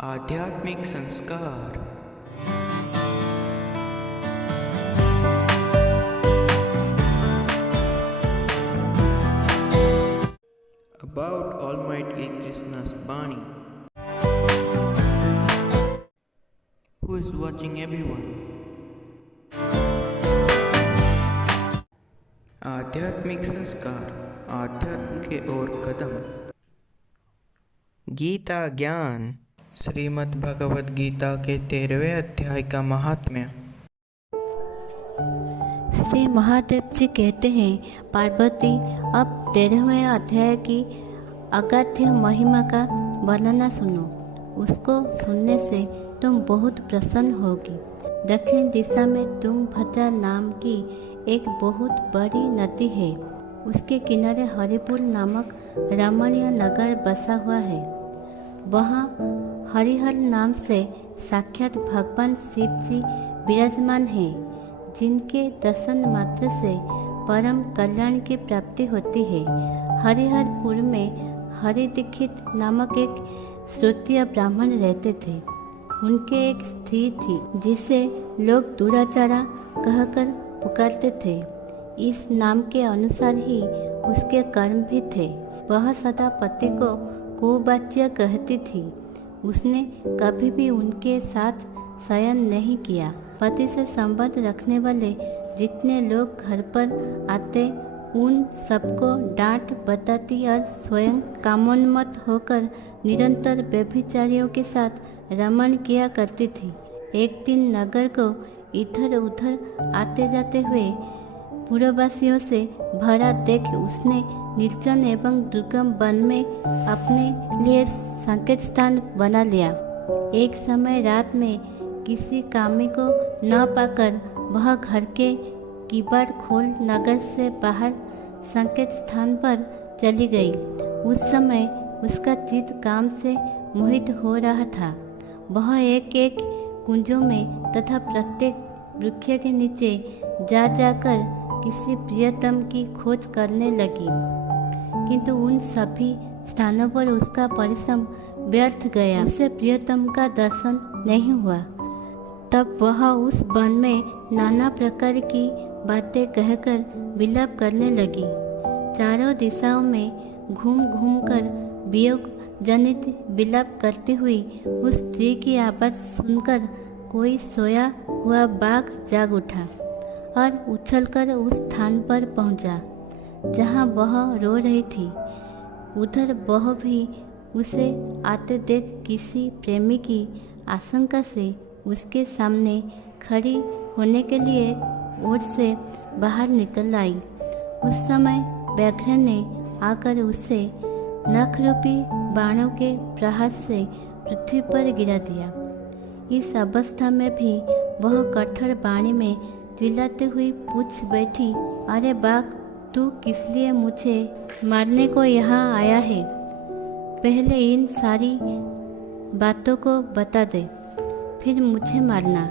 आध्यात्मिक संस्कार। About Almighty Krishna's Bani. Who is watching everyone? आध्यात्मिक संस्कार, आध्यात्म के ओर कदम। गीता ज्ञान। श्रीमद् भगवद गीता के 13वें अध्याय का महात्म्य। श्री महादेव जी कहते हैं, पार्वती, अब 13वें अध्याय की अगाध्य महिमा का वर्णना सुनो। उसको सुनने से तुम बहुत प्रसन्न होगी। दक्षिण दिशा में तुंगभद्रा नाम की एक बहुत बड़ी नदी है। उसके किनारे हरिपुर नामक रमणीय नगर बसा हुआ है। वहाँ हरिहर नाम से साक्षात भगवान शिव जी विराजमान हैं, जिनके दर्शन मात्र से परम कल्याण की प्राप्ति होती है। हरिहरपुर में हरि दीक्षित नामक एक श्रोत्रिय ब्राह्मण रहते थे। उनके एक स्त्री थी जिसे लोग दुराचारा कहकर पुकारते थे। इस नाम के अनुसार ही उसके कर्म भी थे। वह सदा पति को कुवाच्य कहती थी। उसने कभी भी उनके साथ शयन नहीं किया। पति से संबंध रखने वाले जितने लोग घर पर आते उन सबको डांट बताती और स्वयं कामोन्मत्त होकर निरंतर व्यभिचारियों के साथ रमण किया करती थी। एक दिन नगर को इधर उधर आते जाते हुए पुरवासियों से भरा देख उसने निर्जन एवं दुर्गम वन में अपने लिए संकेत स्थान बना लिया। एक समय रात में किसी कामी को न पाकर वह घर के किवाड़ खोल नगर से बाहर संकेत स्थान पर चली गई। उस समय उसका चित्त काम से मोहित हो रहा था। वह एक एक कुंजों में तथा प्रत्येक वृक्ष के नीचे जा जाकर किसी प्रियतम की खोज करने लगी, किंतु उन सभी स्थानों पर उसका परिश्रम व्यर्थ गया। उसे प्रियतम का दर्शन नहीं हुआ। तब वह उस वन में नाना प्रकार की बातें कहकर विलाप करने लगी। चारों दिशाओं में घूम घूम कर वियोग जनित विलाप करती हुई उस स्त्री की आवाज़ सुनकर कोई सोया हुआ बाघ जाग उठा और उछलकर उस स्थान पर पहुंचा जहां वह रो रही थी। उधर वह भी उसे आते देख किसी प्रेमी की आशंका से उसके सामने खड़ी होने के लिए ओट से बाहर निकल आई। उस समय व्याघ्र ने आकर उसे नखरूपी बाणों के प्रहार से पृथ्वी पर गिरा दिया। इस अवस्था में भी वह कठोर वाणी में चिल्लाती हुई पूछ बैठी, अरे बाघ, तू किस लिए मुझे मारने को यहाँ आया है? पहले इन सारी बातों को बता दे, फिर मुझे मारना।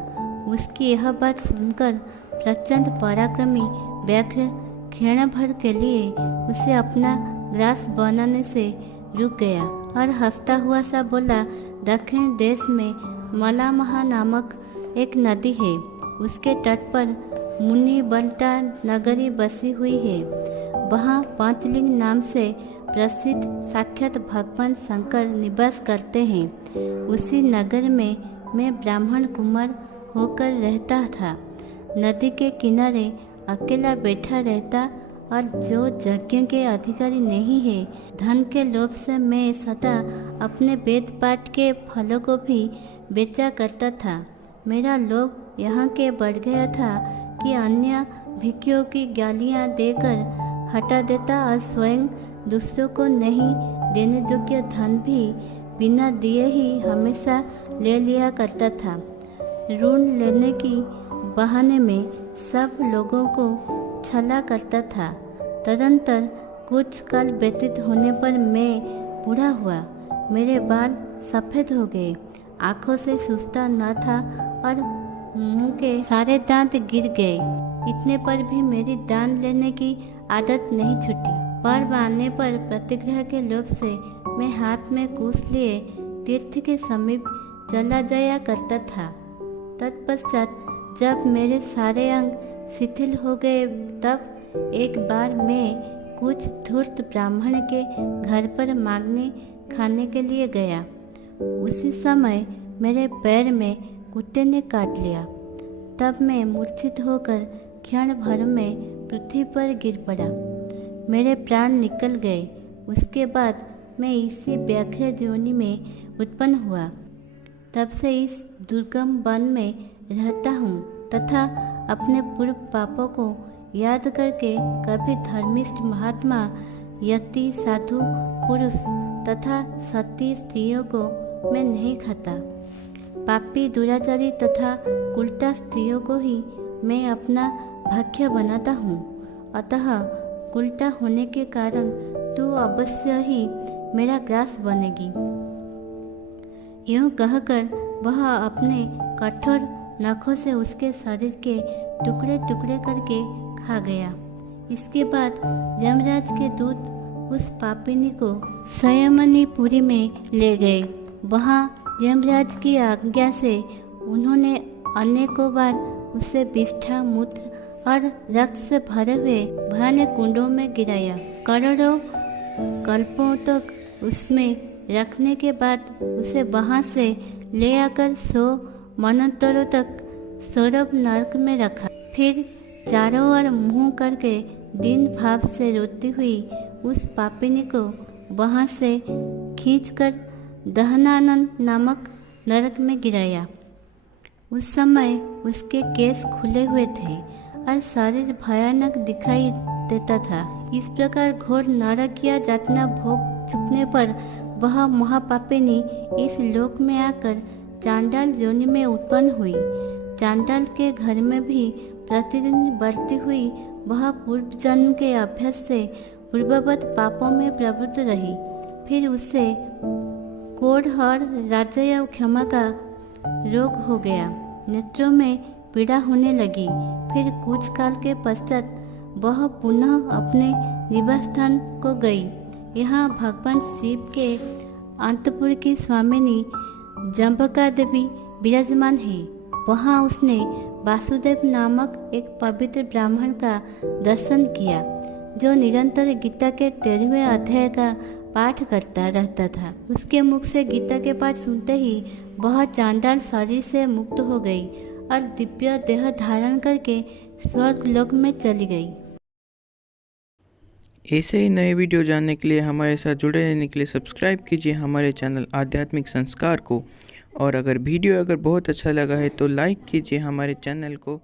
उसकी यह बात सुनकर प्रचंड पराक्रमी व्याघ्र क्षण भर के लिए उसे अपना ग्रास बनाने से रुक गया और हंसता हुआ सा बोला, दक्षिण देश में मलामहा नामक एक नदी है। उसके तट पर मुनि बंटा नगरी बसी हुई है। वहाँ पांचलिंग नाम से प्रसिद्ध साक्षात भगवान शंकर निवास करते हैं। उसी नगर में मैं ब्राह्मण कुमार होकर रहता था। नदी के किनारे अकेला बैठा रहता और जो यज्ञ के अधिकारी नहीं है, धन के लोभ से मैं सदा अपने वेद पाठ के फलों को भी बेचा करता था। मेरा लोभ यहाँ के बढ़ गया था कि अन्य भिक्षुओं की गालियाँ देकर हटा देता और स्वयं दूसरों को नहीं देने योग्य धन भी बिना दिए ही हमेशा ले लिया करता था। ऋण लेने की बहाने में सब लोगों को छला करता था। तदंतर कुछ काल व्यतीत होने पर मैं बूढ़ा हुआ। मेरे बाल सफ़ेद हो गए, आँखों से सूझता न था और मुंह के सारे दांत गिर गए। इतने पर भी मेरी दान लेने की आदत नहीं छूटी। पर्व आने पर प्रतिग्रह के लोभ से मैं हाथ में कुश लिए तीर्थ के समीप चला जाया करता था। तत्पश्चात जब मेरे सारे अंग शिथिल हो गए तब एक बार मैं कुछ धूर्त ब्राह्मण के घर पर मांगने खाने के लिए गया। उसी समय मेरे पैर में कुत्ते ने काट लिया। तब मैं मूर्छित होकर क्षण भर में पृथ्वी पर गिर पड़ा। मेरे प्राण निकल गए। उसके बाद मैं इसी व्याघ्र योनि में उत्पन्न हुआ। तब से इस दुर्गम वन में रहता हूँ तथा अपने पूर्व पापों को याद करके कभी धर्मिष्ठ महात्मा, यति, साधु पुरुष तथा सती स्त्रियों को मैं नहीं खाता। पापी, दुराचारी तथा उल्टा स्त्रियों को ही मैं अपना भक्ष्य बनाता हूँ। अतः उल्टा होने के कारण तू अवश्य ही मेरा ग्रास बनेगी। यूँ कहकर वह अपने कठोर नखों से उसके शरीर के टुकड़े टुकड़े करके खा गया। इसके बाद यमराज के दूत उस पापिनी को संयमनीपुरी में ले गए। वहाँ यमराज की आज्ञा से उन्होंने अनेकों बार उसे विष्ठा, मूत्र और रक्त से भरे हुए भयानक कुंडों में गिराया। करोड़ों कल्पों तक उसमें रखने के बाद उसे वहाँ से ले आकर 100 मनोत्तरों तक सौरभ नरक में रखा। फिर चारों ओर मुँह करके दिन भाव से रोती हुई उस पापिनी को वहाँ से खींचकर दहनानंद नामक नरक में गिराया। उस समय उसके केस खुले हुए थे और शरीर भयानक दिखाई देता था। इस प्रकार घोर नरक या यातना भोग चुकने पर वह महापापिनी इस लोक में आकर चांडाल योनि में उत्पन्न हुई। चांडाल के घर में भी प्रतिदिन बढ़ती हुई वह पूर्व जन्म के अभ्यास से पूर्ववत पापों में प्रवृत्त रही। फिर उससे कोढ़ और राजय क्षमा का रोग हो गया। नेत्रों में पीड़ा होने लगी। फिर कुछ काल के पश्चात वह पुनः अपने निवास स्थान को गई। यहाँ भगवान शिव के अंतपुर की स्वामिनी जम्बका देवी विराजमान है। वहाँ उसने वासुदेव नामक एक पवित्र ब्राह्मण का दर्शन किया जो निरंतर गीता के 13वें अध्याय का पाठ करता रहता था। उसके मुख से गीता के पाठ सुनते ही वह चांडाल शरीर से मुक्त हो गई और दिव्य देह धारण करके स्वर्ग लोक में चली गई। ऐसे ही नए वीडियो जानने के लिए हमारे साथ जुड़े रहने के लिए सब्सक्राइब कीजिए हमारे चैनल आध्यात्मिक संस्कार को। और अगर वीडियो बहुत अच्छा लगा है तो लाइक कीजिए हमारे चैनल को।